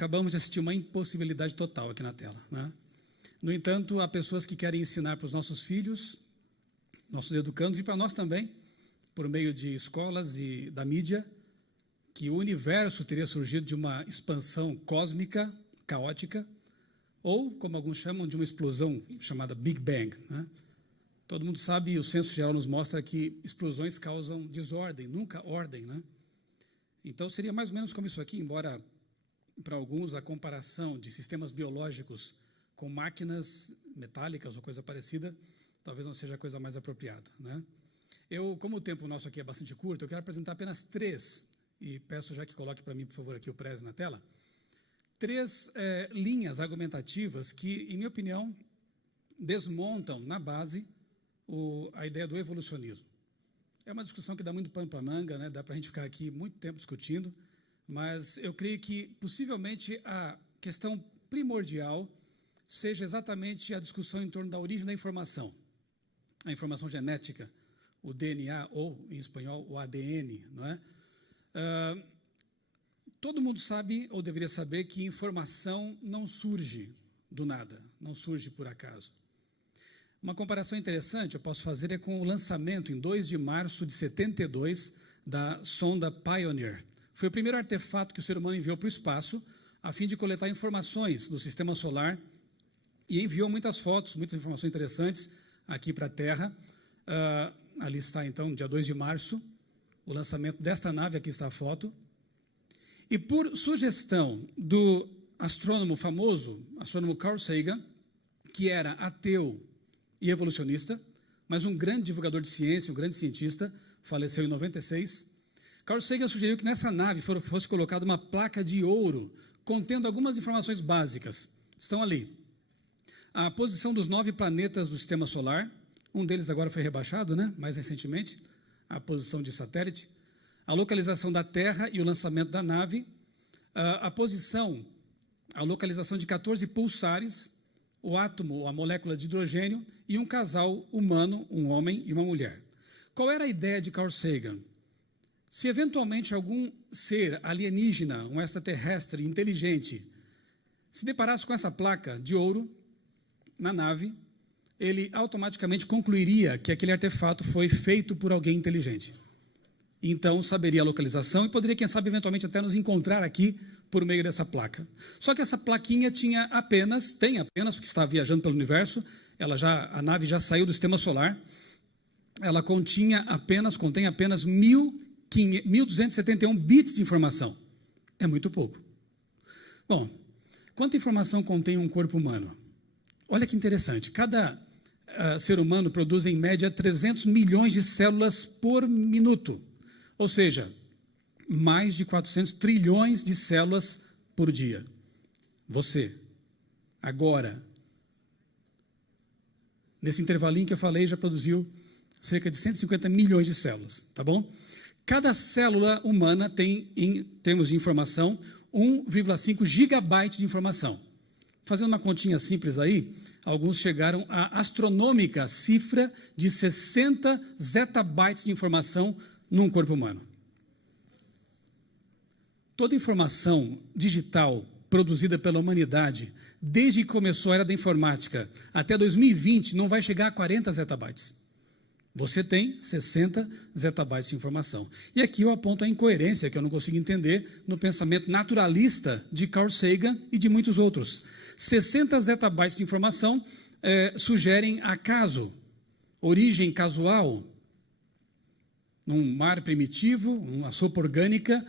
acabamos de assistir uma impossibilidade total aqui na tela, né? No entanto, há pessoas que querem ensinar para os nossos filhos, nossos educandos e para nós também, por meio de escolas e da mídia, que o universo teria surgido de uma expansão cósmica, caótica, ou, como alguns chamam, de uma explosão chamada Big Bang, né? Todo mundo sabe, e o senso geral nos mostra que explosões causam desordem, nunca ordem, né? Então, seria mais ou menos como isso aqui, embora, para alguns, a comparação de sistemas biológicos com máquinas metálicas ou coisa parecida, talvez não seja a coisa mais apropriada, né? Como o tempo nosso aqui é bastante curto, eu quero apresentar apenas 3, e peço já que coloque para mim, por favor, aqui o Prezi na tela, 3 linhas argumentativas que, em minha opinião, desmontam, na base, a ideia do evolucionismo. É uma discussão que dá muito pano para manga, né? Dá para a gente ficar aqui muito tempo discutindo, mas eu creio que, possivelmente, a questão primordial seja exatamente a discussão em torno da origem da informação. A informação genética, o DNA, ou, em espanhol, o ADN, não é? Todo mundo sabe, ou deveria saber, que informação não surge do nada, não surge por acaso. Uma comparação interessante eu posso fazer é com o lançamento, em 2 de março de 72, da sonda Pioneer. Foi o primeiro artefato que o ser humano enviou para o espaço, a fim de coletar informações do sistema solar, e enviou muitas fotos, muitas informações interessantes aqui para a Terra. Ali está, então, dia 2 de março, o lançamento desta nave, aqui está a foto. E por sugestão do astrônomo famoso, astrônomo Carl Sagan, que era ateu e evolucionista, mas um grande divulgador de ciência, um grande cientista, faleceu em 96, Carl Sagan sugeriu que nessa nave fosse colocada uma placa de ouro, contendo algumas informações básicas. Estão ali. A posição dos 9 planetas do Sistema Solar, um deles agora foi rebaixado, né, mais recentemente, a posição de satélite, a localização da Terra e o lançamento da nave, a localização de 14 pulsares, o átomo, a molécula de hidrogênio e um casal humano, um homem e uma mulher. Qual era a ideia de Carl Sagan? Se eventualmente algum ser alienígena, um extraterrestre inteligente, se deparasse com essa placa de ouro na nave, ele automaticamente concluiria que aquele artefato foi feito por alguém inteligente. Então, saberia a localização e poderia, quem sabe, eventualmente até nos encontrar aqui por meio dessa placa. Só que essa plaquinha tem apenas, porque está viajando pelo universo, a nave já saiu do sistema solar, ela contém apenas 1.271 bits de informação. É muito pouco. Bom, quanta informação contém um corpo humano? Olha que interessante, cada ser humano produz, em média, 300 milhões de células por minuto. Ou seja, mais de 400 trilhões de células por dia. Você, agora, nesse intervalinho que eu falei, já produziu cerca de 150 milhões de células, tá bom? Cada célula humana tem, em termos de informação, 1,5 gigabyte de informação. Fazendo uma continha simples aí, alguns chegaram à astronômica cifra de 60 zettabytes de informação num corpo humano. Toda informação digital produzida pela humanidade, desde que começou a era da informática até 2020, não vai chegar a 40 zettabytes. Você tem 60 zettabytes de informação. E aqui eu aponto a incoerência que eu não consigo entender no pensamento naturalista de Carl Sagan e de muitos outros. 60 zettabytes de informação sugerem acaso, origem casual, num mar primitivo, uma sopa orgânica,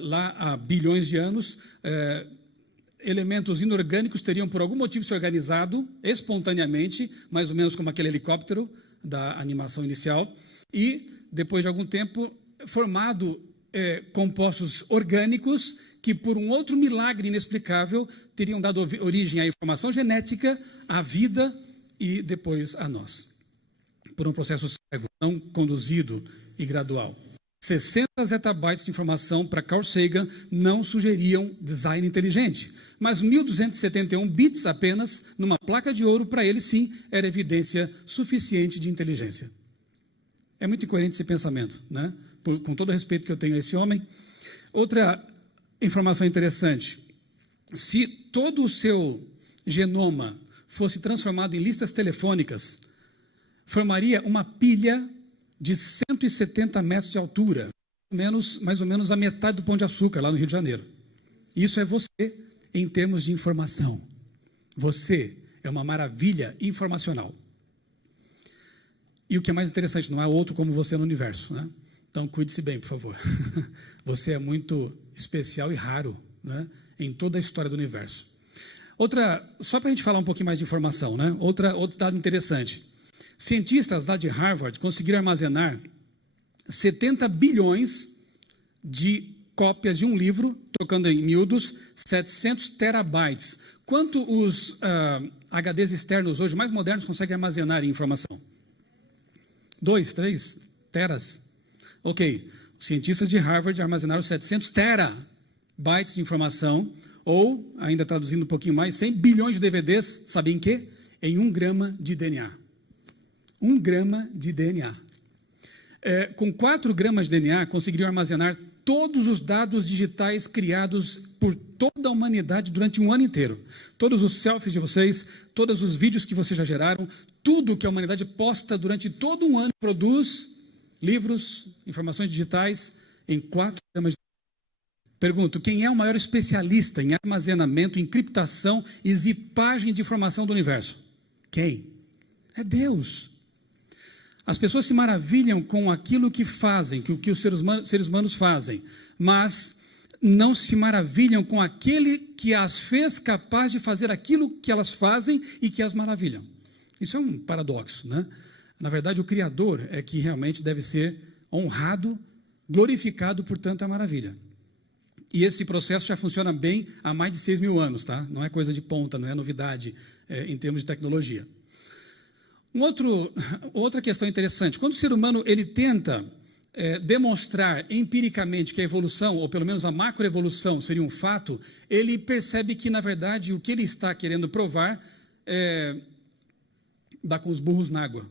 lá há bilhões de anos, elementos inorgânicos teriam por algum motivo se organizado espontaneamente, mais ou menos como aquele helicóptero da animação inicial, e depois de algum tempo formado compostos orgânicos que, por um outro milagre inexplicável, teriam dado origem à informação genética, à vida e depois a nós, por um processo cego, não conduzido e gradual. 60 zettabytes de informação para Carl Sagan não sugeriam design inteligente, mas 1.271 bits apenas numa placa de ouro, para ele sim, era evidência suficiente de inteligência. É muito incoerente esse pensamento, né? Com todo o respeito que eu tenho a esse homem. Outra informação interessante, se todo o seu genoma fosse transformado em listas telefônicas, formaria uma pilha de 170 metros de altura, mais ou menos a metade do Pão de Açúcar, lá no Rio de Janeiro. Isso é você em termos de informação. Você é uma maravilha informacional. E o que é mais interessante, não há outro como você no universo, né? Então, cuide-se bem, por favor. Você é muito especial e raro, né, em toda a história do universo. Só para a gente falar um pouquinho mais de informação, né? Outro dado interessante. Cientistas lá de Harvard conseguiram armazenar 70 bilhões de cópias de um livro, trocando em miúdos, 700 terabytes. Quanto os HDs externos hoje mais modernos conseguem armazenar em informação? 2, 3 teras. Ok, os cientistas de Harvard armazenaram 700 terabytes de informação, ou, ainda traduzindo um pouquinho mais, 100 bilhões de DVDs, sabem em quê? Em 1 grama de DNA. 1 grama de DNA. Com 4 gramas de DNA, conseguiriam armazenar todos os dados digitais criados por toda a humanidade durante um ano inteiro. Todos os selfies de vocês, todos os vídeos que vocês já geraram, tudo que a humanidade posta durante todo um ano, produz livros, informações digitais, em 4 gramas de DNA. Pergunto, quem é o maior especialista em armazenamento, encriptação e zipagem de informação do universo? Quem? É Deus. As pessoas se maravilham com aquilo que fazem, que os seres humanos fazem, mas não se maravilham com aquele que as fez capaz de fazer aquilo que elas fazem e que as maravilham. Isso é um paradoxo, né? Na verdade, o Criador é que realmente deve ser honrado, glorificado por tanta maravilha. E esse processo já funciona bem há mais de 6.000 anos, tá? Não é coisa de ponta, não é novidade em termos de tecnologia. Outra questão interessante, quando o ser humano ele tenta demonstrar empiricamente que a evolução, ou pelo menos a macroevolução seria um fato, ele percebe que, na verdade, o que ele está querendo provar dá com os burros na água.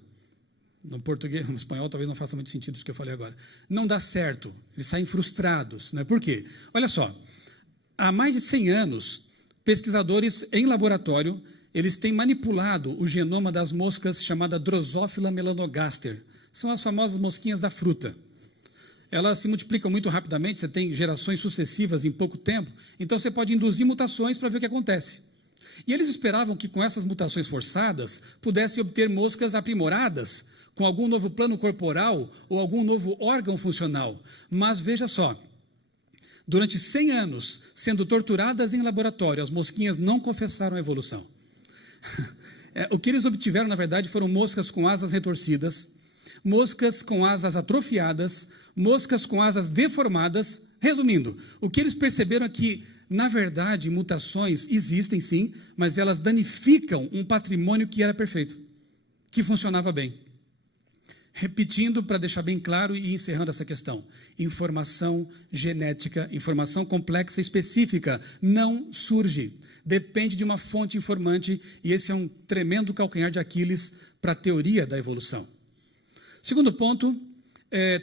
No português, no espanhol, talvez não faça muito sentido isso que eu falei agora. Não dá certo, eles saem frustrados, né? Por quê? Olha só, há mais de 100 anos, pesquisadores em laboratório, eles têm manipulado o genoma das moscas chamada Drosophila melanogaster. São as famosas mosquinhas da fruta. Elas se multiplicam muito rapidamente, você tem gerações sucessivas em pouco tempo, então você pode induzir mutações para ver o que acontece. E eles esperavam que com essas mutações forçadas, pudessem obter moscas aprimoradas, com algum novo plano corporal ou algum novo órgão funcional. Mas veja só, durante 100 anos, sendo torturadas em laboratório, as mosquinhas não confessaram a evolução. O que eles obtiveram, na verdade, foram moscas com asas retorcidas, moscas com asas atrofiadas, moscas com asas deformadas. Resumindo, o que eles perceberam é que, na verdade, mutações existem sim, mas elas danificam um patrimônio que era perfeito, que funcionava bem. Repetindo para deixar bem claro e encerrando essa questão, informação genética, informação complexa e específica não surge, depende de uma fonte informante e esse é um tremendo calcanhar de Aquiles para a teoria da evolução. Segundo ponto,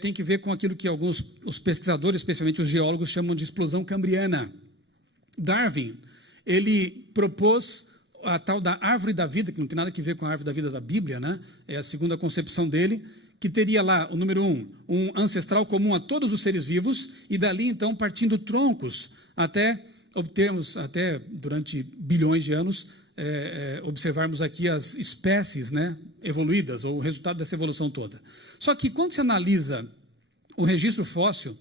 tem que ver com aquilo que os pesquisadores, especialmente os geólogos, chamam de explosão cambriana. Darwin, ele propôs a tal da árvore da vida, que não tem nada a ver com a árvore da vida da Bíblia, né? É a segunda concepção dele, que teria lá, o número 1, um ancestral comum a todos os seres vivos, e dali, então, partindo troncos, até obtermos, durante bilhões de anos, observarmos aqui as espécies, né, evoluídas, ou o resultado dessa evolução toda. Só que, quando se analisa o registro fóssil,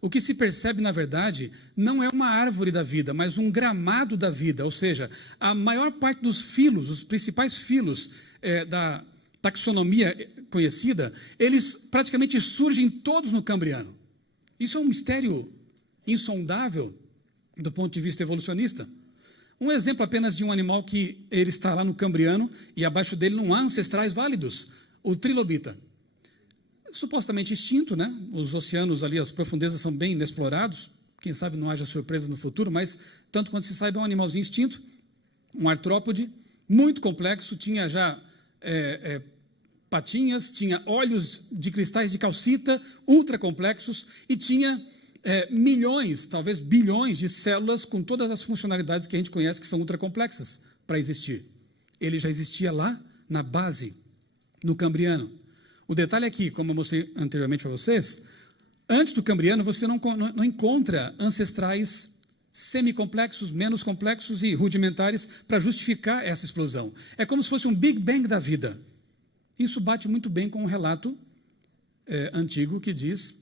o que se percebe, na verdade, não é uma árvore da vida, mas um gramado da vida, ou seja, a maior parte dos filos, os principais filos da taxonomia conhecida, eles praticamente surgem todos no Cambriano. Isso é um mistério insondável do ponto de vista evolucionista. Um exemplo apenas de um animal que ele está lá no Cambriano e abaixo dele não há ancestrais válidos, o trilobita. Supostamente extinto, né? Os oceanos ali, as profundezas são bem inexplorados, quem sabe não haja surpresas no futuro, mas tanto quanto se saiba é um animalzinho extinto, um artrópode, muito complexo, tinha já patinhas, tinha olhos de cristais de calcita, ultra complexos, e tinha milhões, talvez bilhões de células com todas as funcionalidades que a gente conhece que são ultracomplexas para existir. Ele já existia lá na base, no Cambriano. O detalhe aqui, como eu mostrei anteriormente para vocês, antes do Cambriano você não encontra ancestrais semicomplexos, menos complexos e rudimentares para justificar essa explosão. É como se fosse um Big Bang da vida. Isso bate muito bem com um relato antigo que diz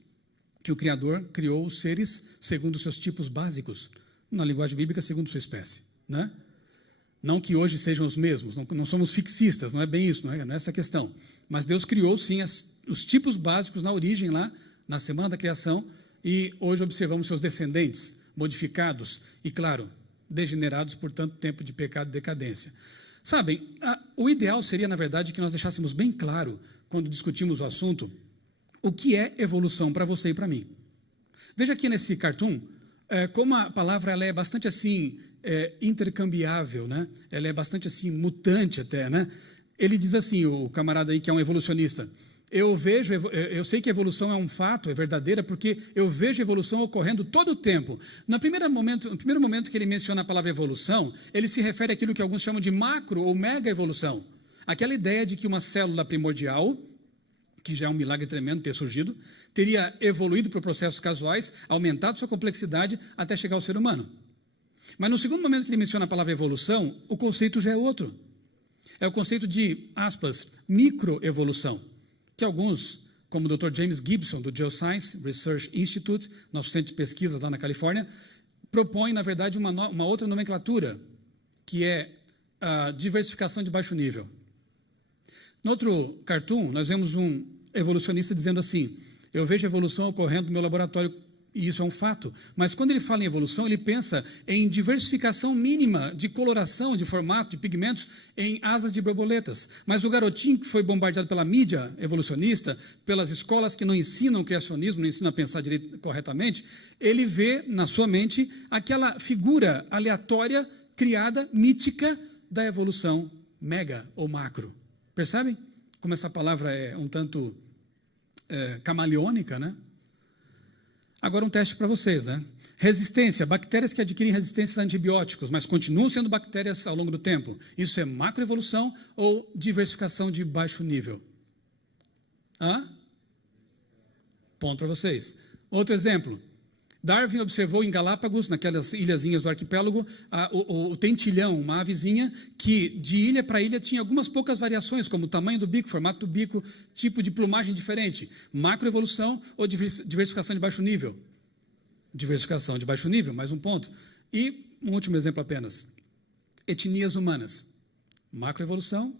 que o Criador criou os seres segundo os seus tipos básicos, na linguagem bíblica, segundo sua espécie. Né? Não que hoje sejam os mesmos, não somos fixistas, não é bem isso, não é essa a questão. Mas Deus criou, sim, os tipos básicos na origem, lá, na semana da criação, e hoje observamos seus descendentes, modificados e, claro, degenerados por tanto tempo de pecado e decadência. Sabem, o ideal seria, na verdade, que nós deixássemos bem claro, quando discutimos o assunto, o que é evolução para você e para mim. Veja aqui nesse cartoon, como a palavra ela é bastante assim, intercambiável, né? Ela é bastante assim, mutante até, né? Ele diz assim, o camarada aí que é um evolucionista, eu sei que a evolução é um fato, é verdadeira, porque eu vejo evolução ocorrendo todo o tempo. No primeiro momento que ele menciona a palavra evolução, ele se refere àquilo que alguns chamam de macro ou mega evolução. Aquela ideia de que uma célula primordial, que já é um milagre tremendo ter surgido, teria evoluído por processos casuais, aumentado sua complexidade até chegar ao ser humano. Mas no segundo momento que ele menciona a palavra evolução, o conceito já é outro. É o conceito de, aspas, microevolução, que alguns, como o Dr. James Gibson, do Geoscience Research Institute, nosso centro de pesquisas lá na Califórnia, propõem, na verdade, uma outra nomenclatura, que é a diversificação de baixo nível. No outro cartoon, nós vemos um evolucionista dizendo assim, eu vejo evolução ocorrendo no meu laboratório, e isso é um fato, mas quando ele fala em evolução, ele pensa em diversificação mínima de coloração, de formato, de pigmentos em asas de borboletas. Mas o garotinho que foi bombardeado pela mídia evolucionista, pelas escolas que não ensinam o criacionismo, não ensinam a pensar corretamente, ele vê na sua mente aquela figura aleatória, criada, mítica, da evolução mega ou macro. Percebem como essa palavra é um tanto camaleônica, né? Agora um teste para vocês, né? Resistência, bactérias que adquirem resistências a antibióticos, mas continuam sendo bactérias ao longo do tempo. Isso é macroevolução ou diversificação de baixo nível? Ponto para vocês. Outro exemplo. Darwin observou em Galápagos, naquelas ilhazinhas do arquipélago, o tentilhão, uma avezinha que de ilha para ilha tinha algumas poucas variações, como o tamanho do bico, formato do bico, tipo de plumagem diferente. Macroevolução ou diversificação de baixo nível? Diversificação de baixo nível, mais um ponto. E um último exemplo apenas. Etnias humanas. Macroevolução,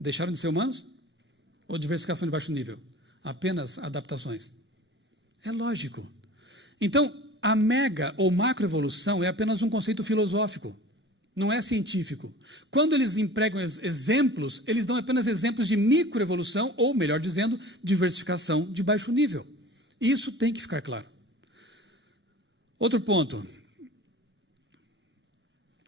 deixaram de ser humanos? Ou diversificação de baixo nível? Apenas adaptações. É lógico. Então, a mega ou macroevolução é apenas um conceito filosófico, não é científico. Quando eles empregam exemplos, eles dão apenas exemplos de microevolução, ou, melhor dizendo, diversificação de baixo nível. Isso tem que ficar claro. Outro ponto.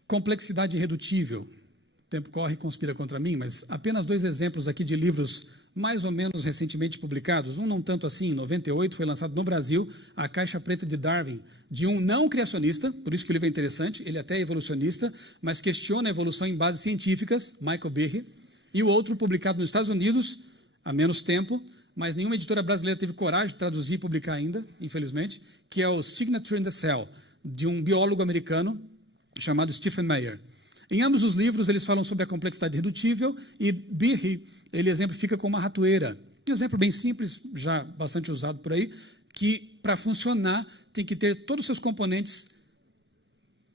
Complexidade irredutível. O tempo corre e conspira contra mim, mas apenas 2 exemplos aqui de livros mais ou menos recentemente publicados, um não tanto assim, em 98 foi lançado no Brasil, A Caixa Preta de Darwin, de um não criacionista, por isso que o livro é interessante, ele até é evolucionista, mas questiona a evolução em bases científicas, Michael Behe, e o outro publicado nos Estados Unidos, há menos tempo, mas nenhuma editora brasileira teve coragem de traduzir e publicar ainda, infelizmente, que é o Signature in the Cell, de um biólogo americano chamado Stephen Meyer. Em ambos os livros, eles falam sobre a complexidade irredutível e Behe, ele exemplifica com uma ratoeira. Um exemplo bem simples, já bastante usado por aí, que para funcionar tem que ter todos os seus componentes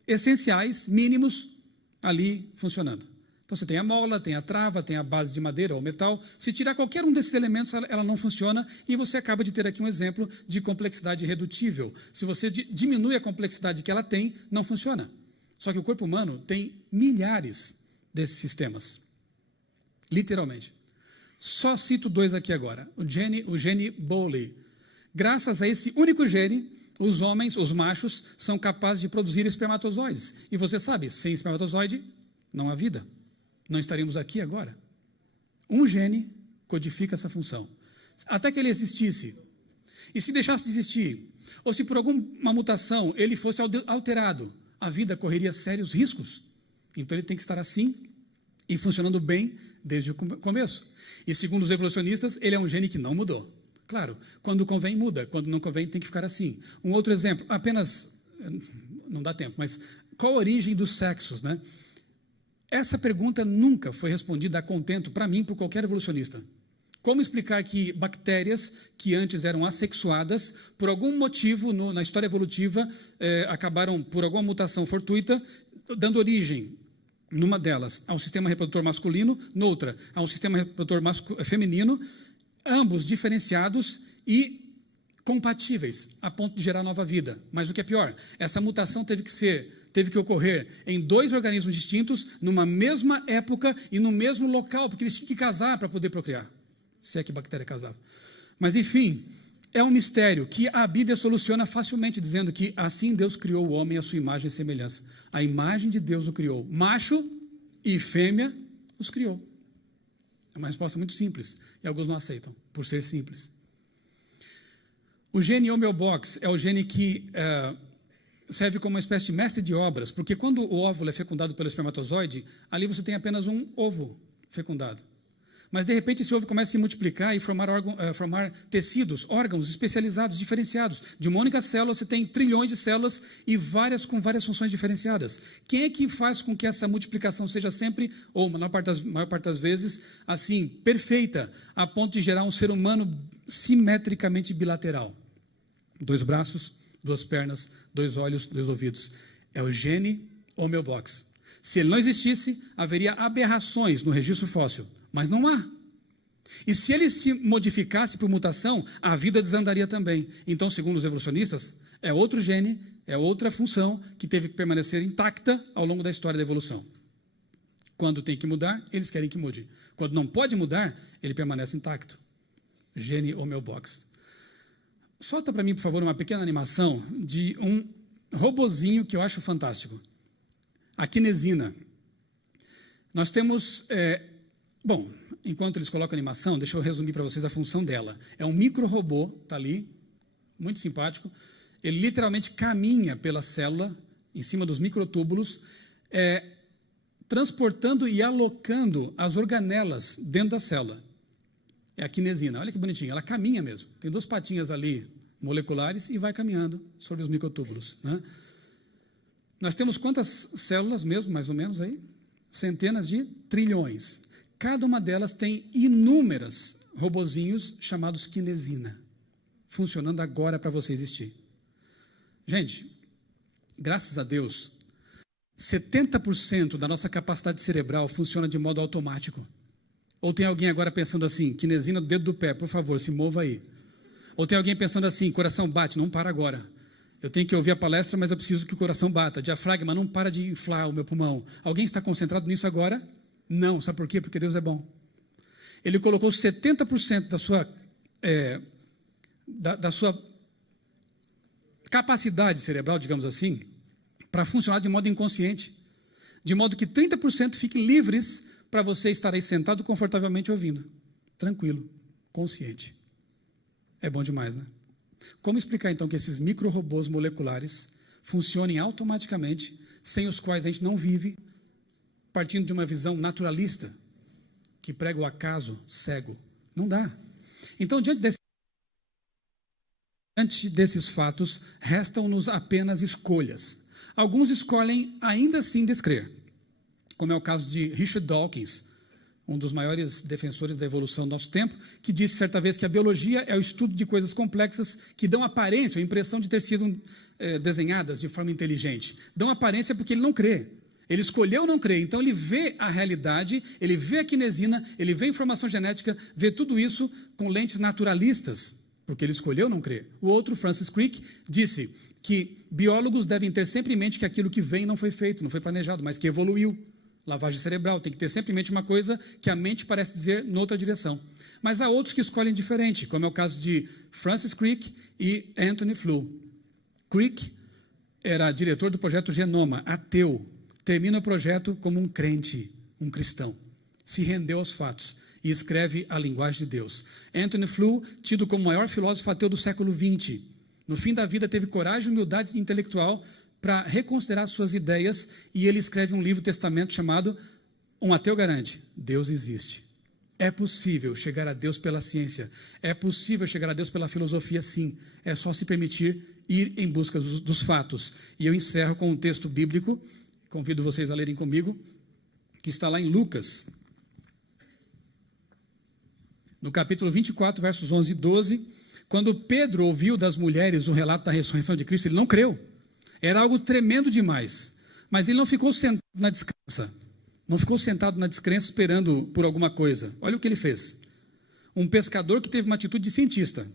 essenciais, mínimos, ali funcionando. Então você tem a mola, tem a trava, tem a base de madeira ou metal. Se tirar qualquer um desses elementos, ela não funciona e você acaba de ter aqui um exemplo de complexidade irredutível. Se você diminui a complexidade que ela tem, não funciona. Só que o corpo humano tem milhares desses sistemas, literalmente. Só cito 2 aqui agora, o gene Bowley. Graças a esse único gene, os homens, os machos, são capazes de produzir espermatozoides. E você sabe, sem espermatozoide, não há vida. Não estaríamos aqui agora. Um gene codifica essa função. Até que ele existisse. E se deixasse de existir, ou se por alguma mutação ele fosse alterado, a vida correria sérios riscos. Então ele tem que estar assim e funcionando bem desde o começo. E segundo os evolucionistas, ele é um gene que não mudou. Claro, quando convém muda, quando não convém tem que ficar assim. Um outro exemplo, apenas, não dá tempo, mas qual a origem dos sexos, né? Essa pergunta nunca foi respondida a contento para mim, por qualquer evolucionista. Como explicar que bactérias que antes eram assexuadas, por algum motivo na história evolutiva, acabaram, por alguma mutação fortuita, dando origem, numa delas, a um sistema reprodutor masculino, noutra, a um sistema reprodutor feminino, ambos diferenciados e compatíveis, a ponto de gerar nova vida. Mas o que é pior, essa mutação teve que ocorrer em 2 organismos distintos, numa mesma época e no mesmo local, porque eles tinham que casar para poder procriar. Se é que bactéria casava. Mas, enfim, é um mistério que a Bíblia soluciona facilmente, dizendo que assim Deus criou o homem à sua imagem e semelhança. A imagem de Deus o criou. Macho e fêmea os criou. É uma resposta muito simples, e alguns não aceitam, por ser simples. O gene homeobox é o gene que serve como uma espécie de mestre de obras, porque quando o óvulo é fecundado pelo espermatozoide, ali você tem apenas um ovo fecundado. Mas, de repente, esse ovo começa a se multiplicar e formar tecidos, órgãos especializados, diferenciados. De uma única célula, você tem trilhões de células e com várias funções diferenciadas. Quem é que faz com que essa multiplicação seja sempre, ou na maior parte das vezes, assim, perfeita, a ponto de gerar um ser humano simetricamente bilateral? 2 braços, 2 pernas, 2 olhos, 2 ouvidos. É o gene homeobox. Se ele não existisse, haveria aberrações no registro fóssil. Mas não há. E se ele se modificasse por mutação, a vida desandaria também. Então, segundo os evolucionistas, é outro gene, é outra função que teve que permanecer intacta ao longo da história da evolução. Quando tem que mudar, eles querem que mude. Quando não pode mudar, ele permanece intacto. Gene homeobox. Solta para mim, por favor, uma pequena animação de um robozinho que eu acho fantástico. A quinesina. Nós temos... Bom, enquanto eles colocam a animação, deixa eu resumir para vocês a função dela. É um micro-robô, está ali, muito simpático. Ele literalmente caminha pela célula, em cima dos microtúbulos, transportando e alocando as organelas dentro da célula. É a quinesina. Olha que bonitinho, ela caminha mesmo. Tem 2 patinhas ali, moleculares, e vai caminhando sobre os microtúbulos, né? Nós temos quantas células mesmo, mais ou menos aí? Centenas de trilhões. Cada uma delas tem inúmeros robozinhos chamados quinesina, funcionando agora para você existir. Gente, graças a Deus, 70% da nossa capacidade cerebral funciona de modo automático. Ou tem alguém agora pensando assim, quinesina do dedo do pé, por favor, se mova aí. Ou tem alguém pensando assim, coração bate, não para agora. Eu tenho que ouvir a palestra, mas eu preciso que o coração bata. Diafragma, não para de inflar o meu pulmão. Alguém está concentrado nisso agora? Não, sabe por quê? Porque Deus é bom. Ele colocou 70% da sua capacidade cerebral, digamos assim, para funcionar de modo inconsciente, de modo que 30% fiquem livres para você estar aí sentado confortavelmente ouvindo, tranquilo, consciente. É bom demais, né? Como explicar então que esses micro-robôs moleculares funcionem automaticamente, sem os quais a gente não vive, partindo de uma visão naturalista, que prega o acaso cego? Não dá. Então, diante desses fatos, restam-nos apenas escolhas. Alguns escolhem ainda assim descrer, como é o caso de Richard Dawkins, um dos maiores defensores da evolução do nosso tempo, que disse certa vez que a biologia é o estudo de coisas complexas que dão aparência, a impressão de ter sido desenhadas de forma inteligente. Dão aparência porque ele não crê. Ele escolheu não crer, então ele vê a realidade, ele vê a quinesina, ele vê a informação genética, vê tudo isso com lentes naturalistas, porque ele escolheu não crer. O outro, Francis Crick, disse que biólogos devem ter sempre em mente que aquilo que vem não foi feito, não foi planejado, mas que evoluiu. Lavagem cerebral, tem que ter sempre em mente uma coisa que a mente parece dizer noutra direção. Mas há outros que escolhem diferente, como é o caso de Francis Crick e Anthony Flew. Crick era diretor do projeto Genoma, ateu. Termina o projeto como um crente, um cristão. Se rendeu aos fatos. e escreve a linguagem de Deus. Anthony Flew, tido como o maior filósofo ateu do século XX, no fim da vida teve coragem e humildade intelectual para reconsiderar suas ideias, e ele escreve um livro testamento chamado Um Ateu Garante: Deus Existe. É possível chegar a Deus pela ciência, é possível chegar a Deus pela filosofia, sim, é só se permitir ir em busca dos fatos. E eu encerro com um texto bíblico, convido vocês a lerem comigo, que está lá em Lucas, no capítulo 24, versos 11 e 12, quando Pedro ouviu das mulheres o relato da ressurreição de Cristo, ele não creu, era algo tremendo demais, mas ele não ficou sentado na descrença, esperando por alguma coisa. Olha o que ele fez. Um pescador que teve uma atitude de cientista.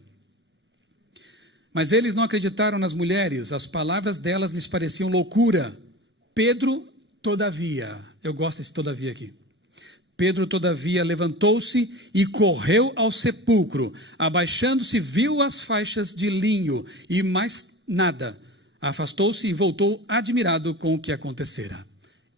Mas eles não acreditaram nas mulheres, as palavras delas lhes pareciam loucura. Pedro, todavia, eu gosto desse todavia aqui. Pedro, todavia, levantou-se e correu ao sepulcro. Abaixando-se, viu as faixas de linho e mais nada. Afastou-se e voltou admirado com o que acontecera.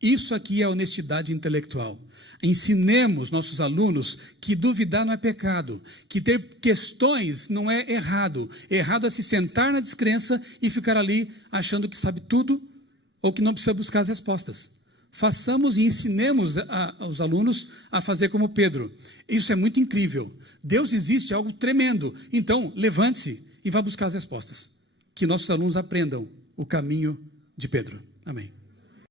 Isso aqui é honestidade intelectual. Ensinemos nossos alunos que duvidar não é pecado, que ter questões não é errado. Errado é se sentar na descrença e ficar ali achando que sabe tudo ou que não precisa buscar as respostas. Façamos e ensinemos aos alunos a fazer como Pedro. Isso é muito incrível. Deus existe, é algo tremendo. Então, levante-se e vá buscar as respostas. Que nossos alunos aprendam o caminho de Pedro. Amém.